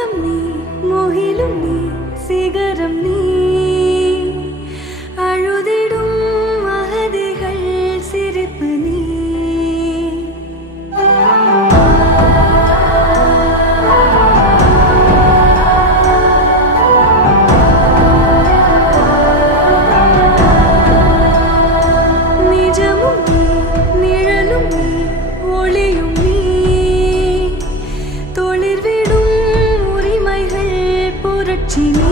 அகிலம் நீ முகிலும் நீ சிகரம் நீ அழுதிடும் அகதிகள் சிரிப்பு நீ நிஜமும் நீ நிழலும் நீ ஒளியும் நீ தொழிற்விடும் உரிமைகள் புரட்சி நீ